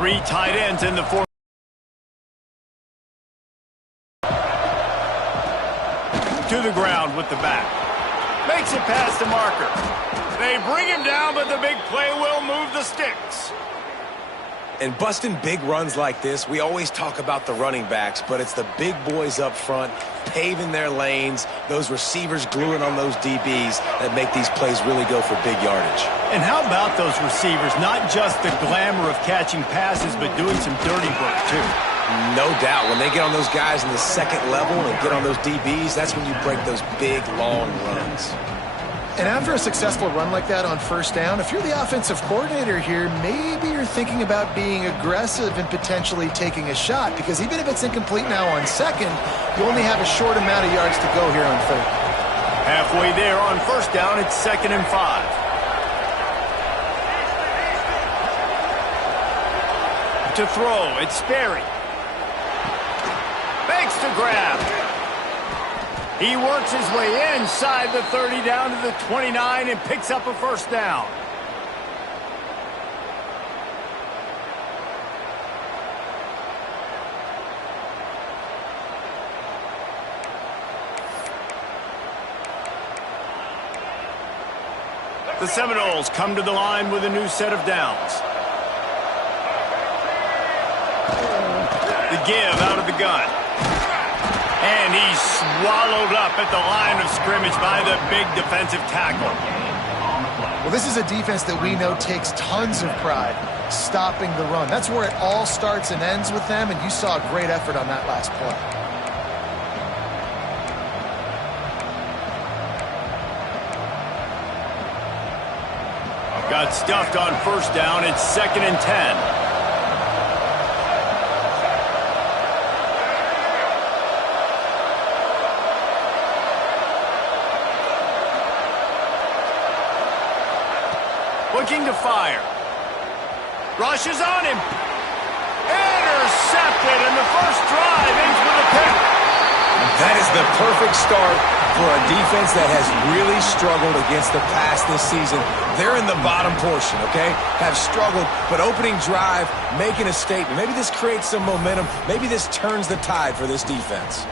Three tight ends in the fourth. To the ground with the back. Makes it past the marker. They bring him down, but the big play will move the sticks. And busting big runs like this, we always talk about the running backs, but it's the big boys up front, paving their lanes, those receivers gluing on those DBs that make these plays really go for big yardage. And how about those receivers? Not just the glamour of catching passes, but doing some dirty work, too. No doubt. When they get on those guys in the second level and get on those DBs, that's when you break those big, long runs. And after a successful run like that on first down, if you're the offensive coordinator here, maybe you're thinking about being aggressive and potentially taking a shot, because even if it's incomplete now on second, you only have a short amount of yards to go here on third. Halfway there on first down, it's 2nd and 5. To throw, it's Sperry. Fakes the grab. He works his way inside the 30 down to the 29 and picks up a first down. The Seminoles come to the line with a new set of downs. The give out of the gun. And he's swallowed up at the line of scrimmage by the big defensive tackle. Well, this is a defense that we know takes tons of pride stopping the run. That's where it all starts and ends with them, and you saw a great effort on that last play. Got stuffed on first down. It's 2nd and 10. Looking to fire. Rushes on him. Intercepted, and the first drive ends with a pick. That is the perfect start for a defense that has really struggled against the pass this season. They're in the bottom portion, okay? Have struggled, but opening drive, making a statement. Maybe this creates some momentum. Maybe this turns the tide for this defense.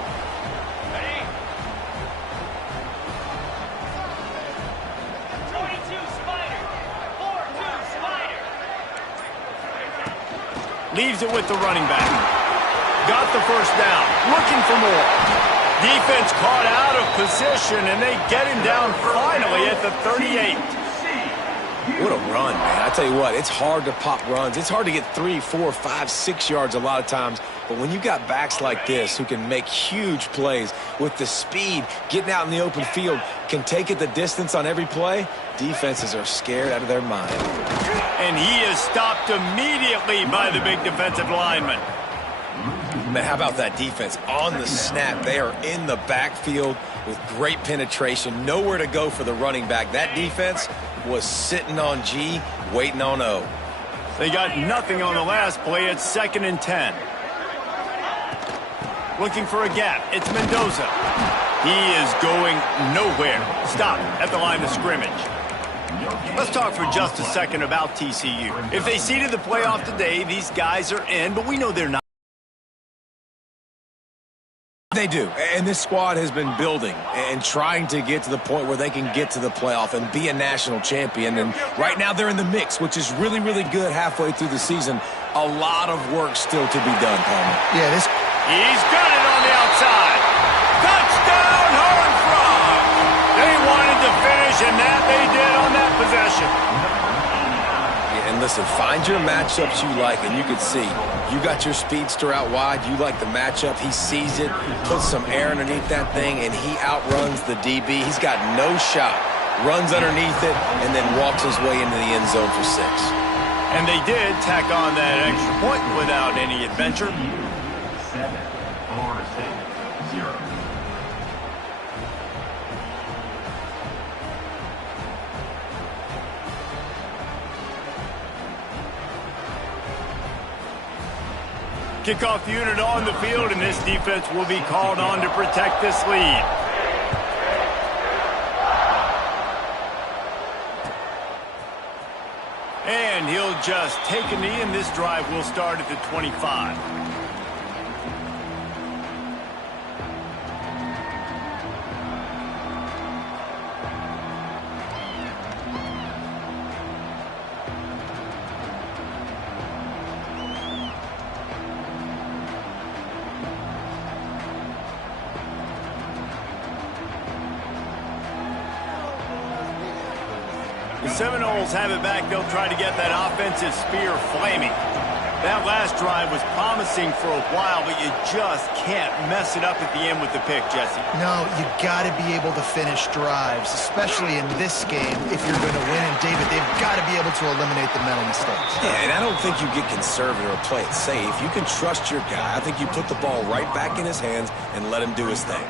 Leaves it with the running back. Got the first down. Looking for more. Defense caught out of position, and they get him down finally at the 38. What a run, man. I tell you what, it's hard to pop runs. It's hard to get 3, 4, 5, 6 yards a lot of times. But when you got backs like this who can make huge plays with the speed, getting out in the open field, can take it the distance on every play, defenses are scared out of their mind. And he is stopped immediately by the big defensive lineman. Man, how about that defense? On the snap, they are in the backfield with great penetration. Nowhere to go for the running back. That defense was sitting on G, waiting on O. They got nothing on the last play. It's 2nd and 10. Looking for a gap. It's Mendoza. He is going nowhere. Stop at the line of scrimmage. Let's talk for just a second about TCU. If they seeded the playoff today, these guys are in, but we know they're not. They do, and this squad has been building and trying to get to the point where they can get to the playoff and be a national champion. And right now they're in the mix, which is really, really good halfway through the season. A lot of work still to be done, Palmer. Yeah, He's got it on the outside. Touchdown, Horned Frog. They wanted to finish, and that they did on that possession. Yeah, and listen, find your matchups you like, and you can see. You got your speedster out wide. You like the matchup. He sees it, puts some air underneath that thing, and he outruns the DB. He's got no shot. Runs underneath it, and then walks his way into the end zone for 6. And they did tack on that extra point without any adventure. 7, 4, 6, 0. Kickoff unit on the field, and this defense will be called on to protect this lead. And and he'll just take a knee, and this drive will start at the 25. The Seminoles have it back. They'll try to get that offensive spear flaming. That last drive was promising for a while, but you just can't mess it up at the end with the pick, Jesse. No, you got to be able to finish drives, especially in this game if you're going to win. And, David, they've got to be able to eliminate the mental mistakes. Yeah, and I don't think you get conservative or play it safe. You can trust your guy. I think you put the ball right back in his hands and let him do his thing.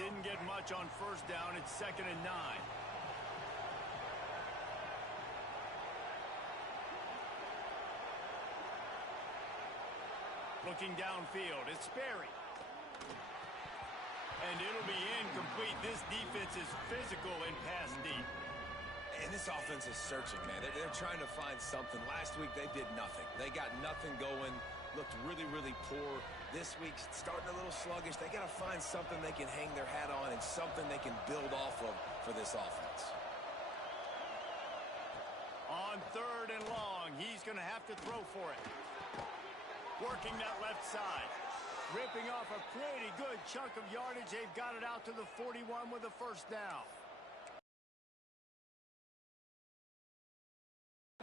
Didn't get much on first down. It's 2nd and 9. Looking downfield, it's Sperry. And it'll be incomplete. This defense is physical and pass deep. And this offense is searching, man. They're trying to find something. Last week, they did nothing. They got nothing going. Looked really, really poor. This week, starting a little sluggish. They got to find something they can hang their hat on and something they can build off of for this offense. On 3rd and long, he's going to have to throw for it. Working that left side. Ripping off a pretty good chunk of yardage. They've got it out to the 41 with a first down.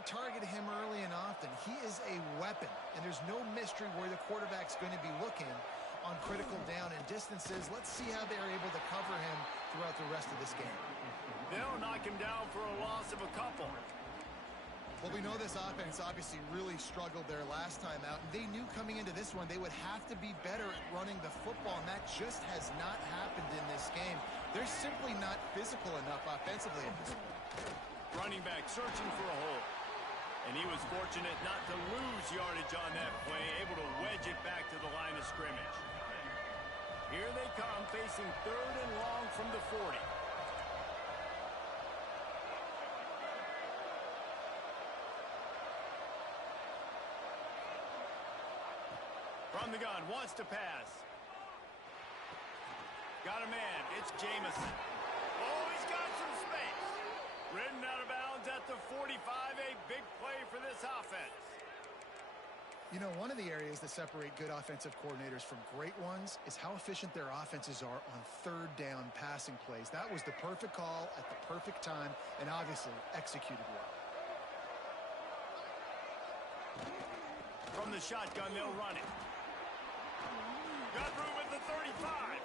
Target him early and often. He is a weapon, and there's no mystery where the quarterback's going to be looking on critical down and distances. Let's see how they're able to cover him throughout the rest of this game. They'll knock him down for a loss of a couple. Well, we know this offense obviously really struggled there last time out, and they knew coming into this one they would have to be better at running the football, and that just has not happened in this game. They're simply not physical enough offensively at this point. Running back searching for a hole. And he was fortunate not to lose yardage on that play, able to wedge it back to the line of scrimmage. Here they come, facing 3rd and long from the 40. From the gun, wants to pass. Got a man, it's Jamison. Oh, he's got some space. Ridden out of bounds at the 45, a big play for this offense. You know, one of the areas that separate good offensive coordinators from great ones is how efficient their offenses are on 3rd down passing plays. That was the perfect call at the perfect time and obviously executed well. From the shotgun, they'll run it. Got room at the 35.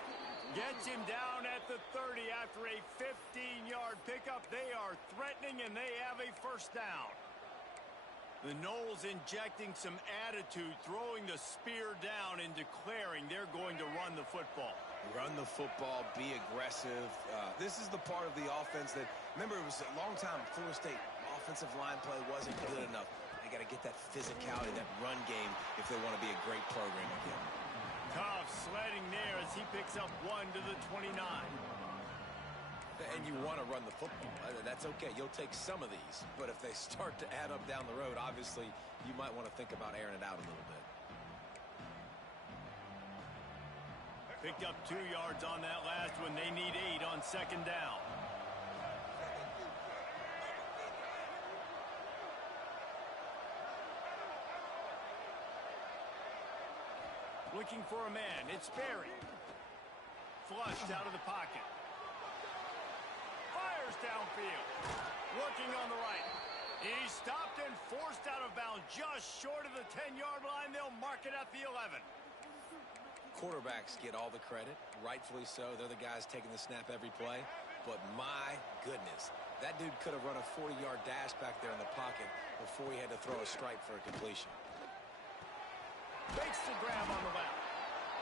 Gets him down at the 30 after a 15-yard pickup. They are threatening, and they have a first down. The Noles injecting some attitude, throwing the spear down and declaring they're going to run the football. Run the football, be aggressive. This is the part of the offense that, remember, it was a long time Florida State offensive line play wasn't good enough. They got to get that physicality, that run game, if they want to be a great program again. Tough sledding there as he picks up 1 to the 29. And you want to run the football. That's okay. You'll take some of these. But if they start to add up down the road, obviously, you might want to think about airing it out a little bit. Picked up 2 yards on that last one. They need 8 on 2nd down. Looking for a man. It's Sperry. Flushed out of the pocket. Fires downfield. Looking on the right. He stopped and forced out of bounds just short of the 10-yard line. They'll mark it at the 11. Quarterbacks get all the credit, rightfully so. They're the guys taking the snap every play. But my goodness, that dude could have run a 40-yard dash back there in the pocket before he had to throw a strike for a completion. Makes the grab on the left.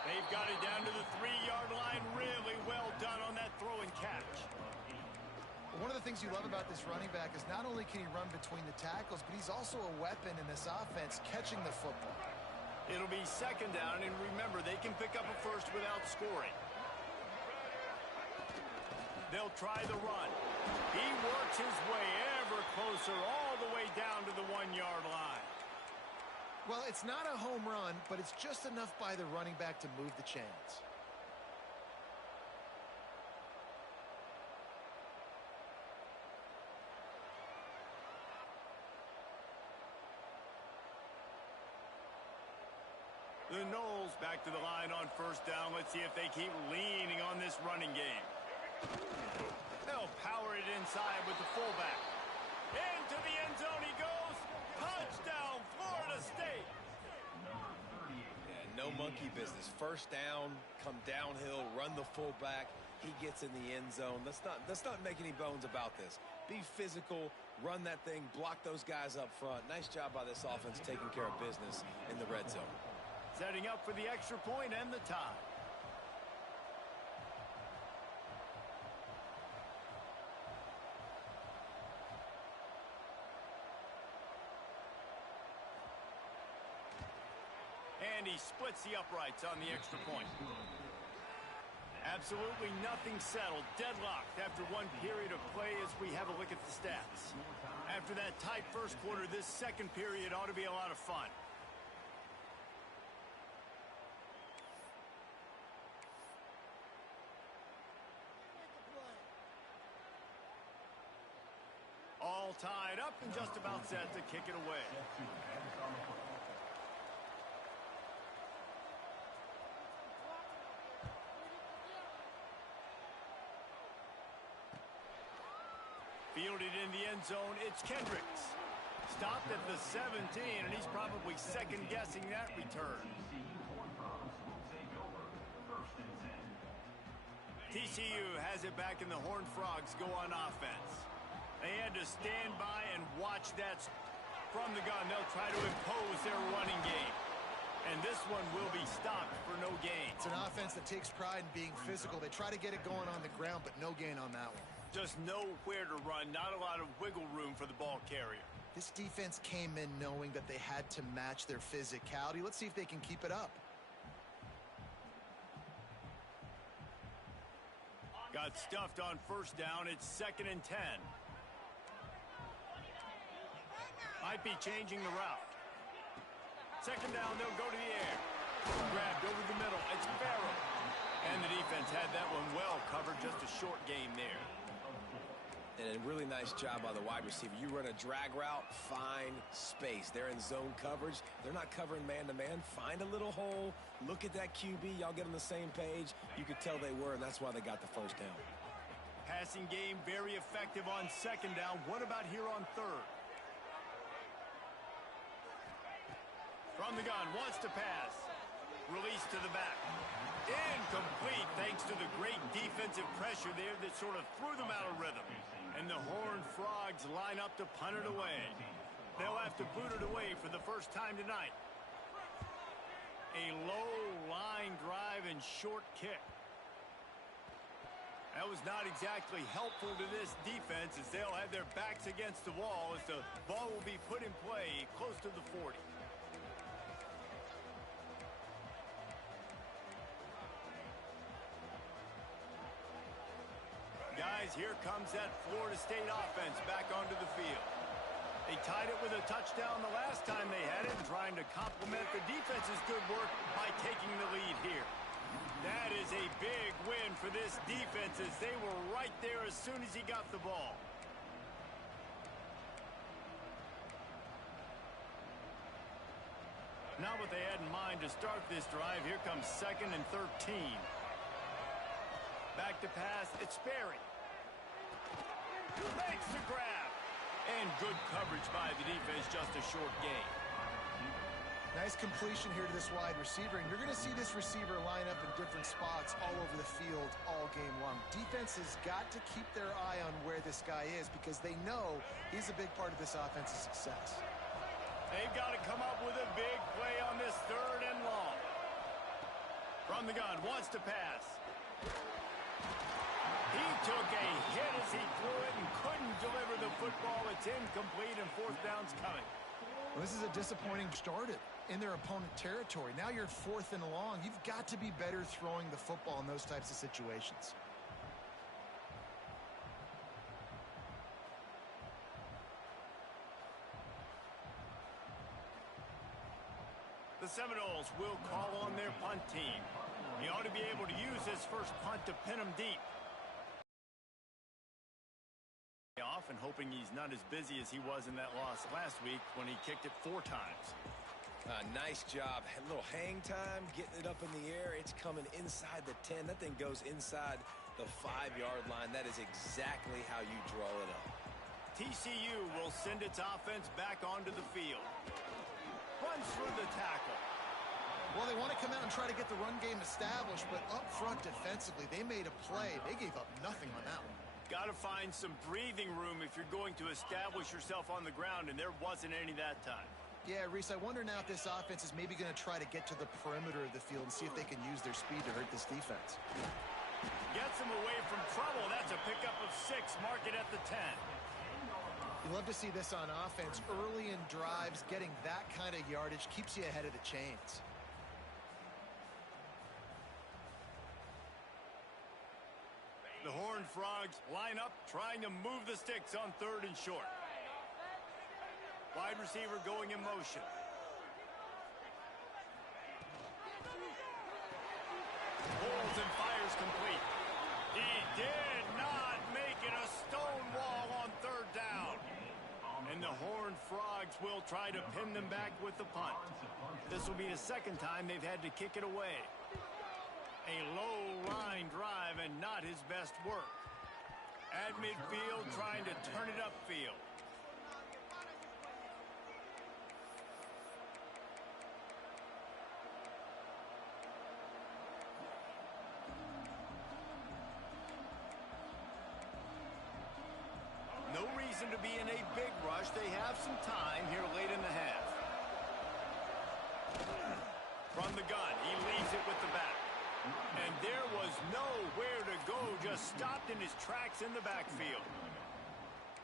They've got it down to the 3-yard line. Really well done on that throw and catch. One of the things you love about this running back is not only can he run between the tackles, but he's also a weapon in this offense catching the football. It'll be second down, and remember, they can pick up a first without scoring. They'll try the run. He works his way ever closer all the way down to the 1-yard line. Well, it's not a home run, but it's just enough by the running back to move the chains. The Knowles back to the line on first down. Let's see if they keep leaning on this running game. They'll power it inside with the fullback. Into the end zone he goes. Touchdown, Florida State. Yeah, no monkey business. First down, come downhill, run the fullback. He gets in the end zone. Let's not make any bones about this. Be physical, run that thing, block those guys up front. Nice job by this offense taking care of business in the red zone. Setting up for the extra point and the tie. And he splits the uprights on the extra point. Absolutely nothing settled. Deadlocked after one period of play as we have a look at the stats. After that tight first quarter, this second period ought to be a lot of fun. All tied up and just about set to kick it away. Fielded in the end zone, it's Kendricks. Stopped at the 17, and he's probably second-guessing that return. TCU has it back, and the Horned Frogs go on offense. They had to stand by and watch that from the gun. They'll try to impose their running game. And this one will be stopped for no gain. It's an offense that takes pride in being physical. They try to get it going on the ground, but no gain on that one. Just nowhere to run, not a lot of wiggle room for the ball carrier. This defense came in knowing that they had to match their physicality. Let's see if they can keep it up. Got stuffed on first down. It's 2nd and 10. Might be changing the route. Second down, they'll go to the air. Grabbed over the middle. It's Farrell. And the defense had that one well covered. Just a short game there. And a really nice job by the wide receiver. You run a drag route, find space. They're in zone coverage. They're not covering man-to-man. Find a little hole. Look at that QB. Y'all get on the same page. You could tell they were, and that's why they got the first down. Passing game very effective on second down. What about here on third? From the gun, wants to pass. Release to the back. Incomplete thanks to the great defensive pressure there that sort of threw them out of rhythm. And the Horned Frogs line up to punt it away. They'll have to boot it away for the first time tonight. A low line drive and short kick. That was not exactly helpful to this defense as they'll have their backs against the wall as the ball will be put in play close to the 40. Guys, here comes that Florida State offense back onto the field. They tied it with a touchdown the last time they had it, and trying to complement the defense's good work by taking the lead here. That is a big win for this defense as they were right there as soon as he got the ball. Not what they had in mind to start this drive. Here comes 2nd and 13. Back to pass, it's Sperry. Makes the grab. And good coverage by the defense, just a short gain. Nice completion here to this wide receiver, and you're going to see this receiver line up in different spots all over the field all game long. Defense has got to keep their eye on where this guy is because they know he's a big part of this offense's success. They've got to come up with a big play on this 3rd and long. From the gun, wants to pass. He took a hit as he threw it and couldn't deliver the football. It's incomplete and fourth down's coming. Well, this is a disappointing start in their opponent territory. Now you're 4th and long. You've got to be better throwing the football in those types of situations. The Seminoles will call on their punt team. He ought to be able to use his first punt to pin him deep. Often hoping he's not as busy as he was in that loss last week when he kicked it 4 times. Nice job. A little hang time, getting it up in the air. It's coming inside the 10. That thing goes inside the 5-yard line. That is exactly how you draw it up. TCU will send its offense back onto the field. Runs through the tackle. Well, they want to come out and try to get the run game established, but up front defensively, they made a play. They gave up nothing on that one. Got to find some breathing room if you're going to establish yourself on the ground, and there wasn't any that time. Yeah, Reese, I wonder now if this offense is maybe going to try to get to the perimeter of the field and see if they can use their speed to hurt this defense. Gets him away from trouble. That's a pickup of 6. Mark it at the 10. You love to see this on offense. Early in drives, getting that kind of yardage keeps you ahead of the chains. The Horned Frogs line up, trying to move the sticks on 3rd and short. Wide receiver going in motion. Pulls and fires complete. He did not make it a stone wall on 3rd down. And the Horned Frogs will try to pin them back with the punt. This will be the 2nd time they've had to kick it away. A low-line drive and not his best work. At midfield, trying to turn it upfield. No reason to be in a big rush. They have some time here late in the half. From the gun, he leaves it with the back. And there was nowhere to go, just stopped in his tracks in the backfield.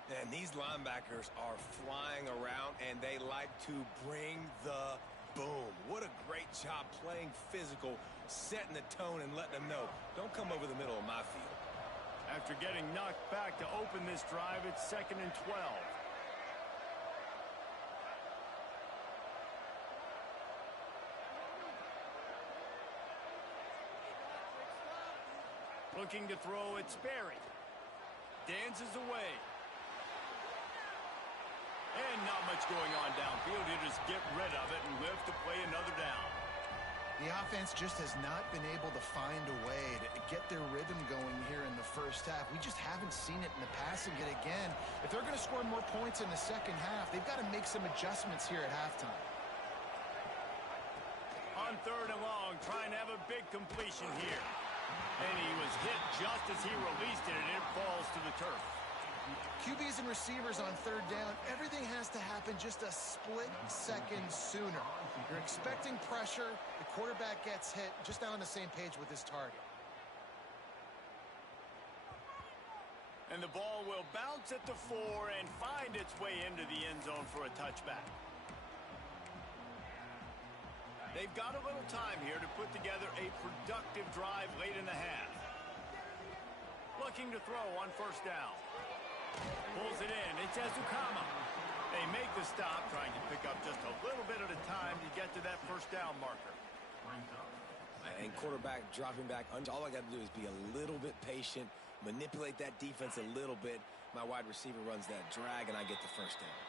And these linebackers are flying around, and they like to bring the boom. What a great job playing physical, setting the tone and letting them know, don't come over the middle of my field. After getting knocked back to open this drive, it's 2nd and 12. Looking to throw, it's Sperry. Dances away. And not much going on downfield. He'll just get rid of it and live to play another down. The offense just has not been able to find a way to get their rhythm going here in the first half. We just haven't seen it in the passing yet again. If they're going to score more points in the second half, they've got to make some adjustments here at halftime. On 3rd and long, trying to have a big completion here. And he was hit just as he released it, and it falls to the turf. QBs and receivers on 3rd down, everything has to happen just a split second sooner. You're expecting pressure, the quarterback gets hit, just not on the same page with his target. And the ball will bounce at the 4 and find its way into the end zone for a touchback. They've got a little time here to put together a productive drive late in the half. Looking to throw on 1st down. Pulls it in. It's Ezukama. They make the stop, trying to pick up just a little bit at a time to get to that 1st down marker. And quarterback dropping back. All I got to do is be a little bit patient, manipulate that defense a little bit. My wide receiver runs that drag, and I get the 1st down.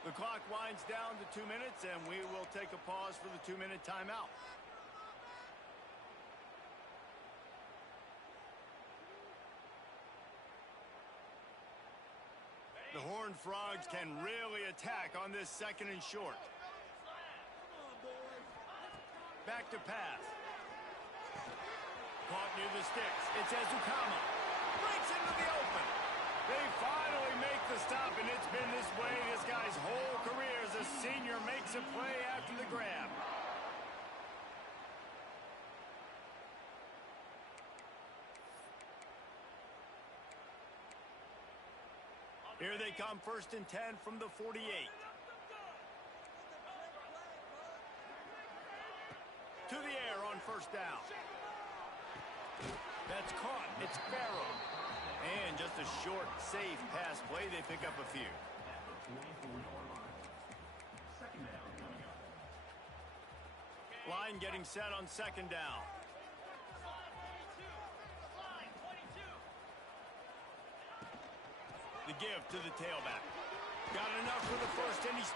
The clock winds down to 2 minutes, and we will take a pause for the 2-minute timeout. The Horned Frogs can really attack on this 2nd and short. Back to pass. Caught near the sticks. It's Ezukama. Breaks into the open. They finally make the stop, and it's been this way this guy's whole career as a senior. Makes a play after the grab. Here they come, 1st and 10 from the 48. To the air on 1st down. That's caught. It's Farrell. And just a short, safe pass play. They pick up a few. At the 44-yard line. 2nd down coming up. Line getting set on 2nd down. The give to the tailback. Got enough for the first, and he's